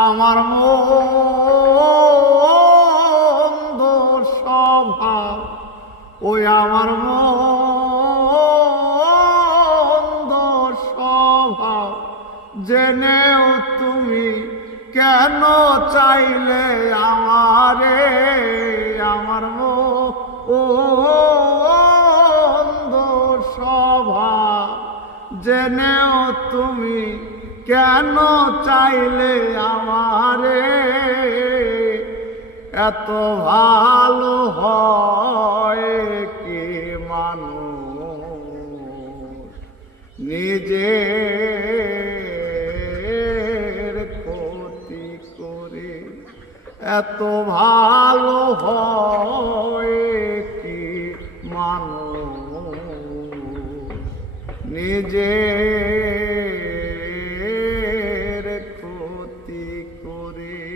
আমার মন্দ স্বভাব ওই আমার মন্দ স্বভাব জেনেও তুমি কেন চাইলে আমারে, আমার ও মন্দ স্বভাব জেনেও তুমি কেন চাইলে আমারে এত ভালো হয় কি মানুষ? নিজে ক্ষতি করে এত ভালো হয় কি মানুষ? নিজের ক্ষতি করে।